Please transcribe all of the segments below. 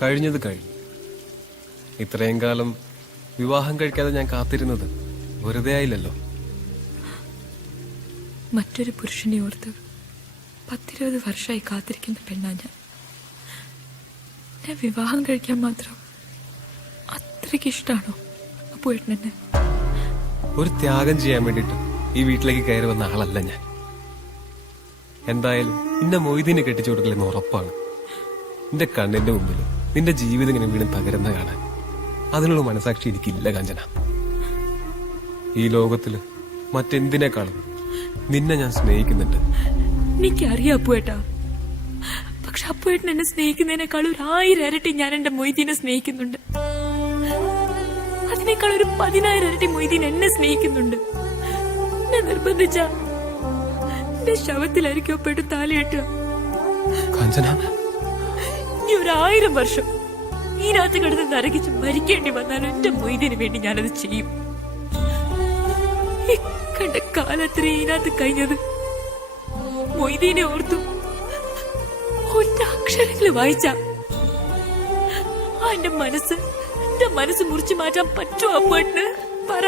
കഴിഞ്ഞത് കഴിഞ്ഞു. ഇത്രയും കാലം വിവാഹം കഴിക്കാതെ ഞാൻ കാത്തിരുന്നത് വെറുതെ ആയില്ലല്ലോ. മറ്റൊരു പുരുഷനെ ഓർത്ത് 10-20 വർഷമായി കാത്തിരിക്കുന്ന പെണ്ണാ ഞാൻ. വിവാഹം കഴിക്കാൻ മാത്രം അത്രയ്ക്ക് ഇഷ്ടമാണോ അപ്പുവേട്ടനെന്നെ? ഒരു ത്യാഗം ചെയ്യാൻ വേണ്ടിട്ട് ഈ വീട്ടിലേക്ക് കയറി വന്ന ആളല്ല ഞാൻ. എന്തായാലും നിന്നെ മൊയ്തീനെ കെട്ടിച്ചു കൊടുക്കലെന്ന് ഉറപ്പാണ്. നിന്റെ കണ്ണിന്റെ മുമ്പിൽ നിന്റെ ജീവിതം ഇങ്ങനെ വീണ്ടും തകരുന്ന കാണാൻ അതിനുള്ള മനസാക്ഷി എനിക്കില്ല കാഞ്ചന. ഈ ലോകത്തില് മറ്റെന്തിനേക്കാളും നിന്നെ ഞാൻ സ്നേഹിക്കുന്നുണ്ട്. എനിക്കറിയാം അപ്പുവേട്ടാ. പക്ഷെ അപ്പുവേട്ടൻ എന്നെ സ്നേഹിക്കുന്നതിനേക്കാൾ 1000 ഇരട്ടി ഞാൻ എന്റെ മൊയ്തീനെ സ്നേഹിക്കുന്നുണ്ട്. അതിനേക്കാൾ 10,000 ഇരട്ടി മൊയ്തീൻ എന്നെ സ്നേഹിക്കുന്നുണ്ട്. എന്നെ നിർബന്ധിച്ച എന്റെ ശവത്തിലായിരിക്കും അപ്പുവേട്ടൻ താലികെട്ടുക. കാഞ്ചന, ഇനി 1000 വർഷം ഈ രാത്രി കിടന്ന് നരകിച്ച് മരിക്കേണ്ടി വന്നാലും എന്റെ മൊയ്തീന് വേണ്ടി ഞാനത് ചെയ്യും. ഈ കണ്ട കാലത്ര ഇതിനകത്ത് കഴിഞ്ഞത് മൊയ്തീനെ ഓർത്തു ഒറ്റ അക്ഷരങ്ങള് വായിച്ച എന്റെ മനസ്സ് മുറിച്ചു മാറ്റാൻ പറ്റുമോ അപ്പുവേട്ടന്? പറ.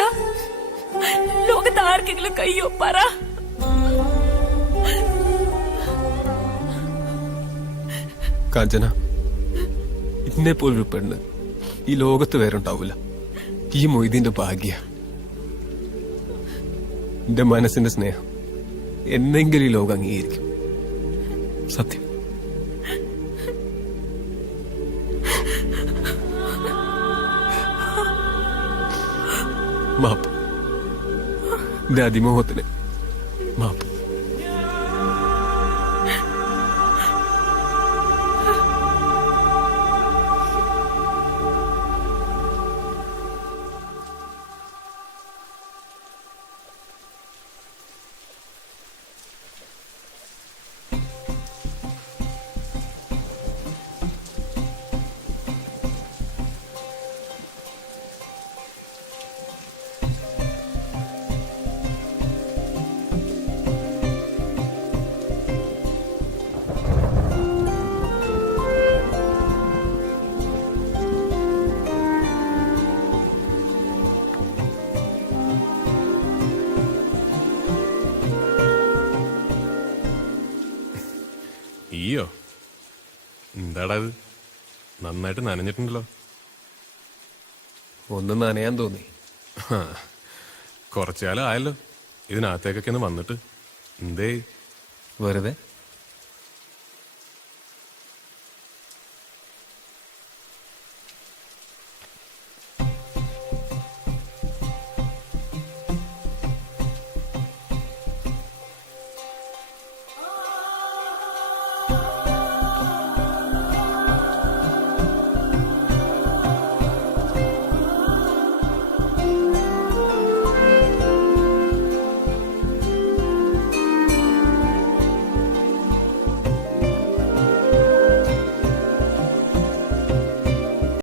ലോകത്ത് ആർക്കെങ്കിലും കയ്യോ? പറ. കാഞ്ചന, ഇന്നെ പോലൊരു പെണ്ണ് ഈ ലോകത്ത് വേറുണ്ടാവൂല. ഈ മൊയ്തീന്റെ ഭാഗ്യ. എന്റെ മനസ്സിന്റെ സ്നേഹം എന്നെങ്കിലും ഈ ലോകം അംഗീകരിക്കും. സത്യം. മാപ്പ്. എന്റെ അതിമോഹത്തിന് മാപ്പ്. ഈയോ, എന്താടാ ഇത്? നന്നായിട്ട് നനഞ്ഞിട്ടുണ്ടല്ലോ. ഒന്ന് നനയാൻ തോന്നി. കുറച്ചുകാലം ആയല്ലോ ഇതിനകത്തേക്കൊക്കെ ഒന്ന് വന്നിട്ട്. എന്തേ? വെറുതെ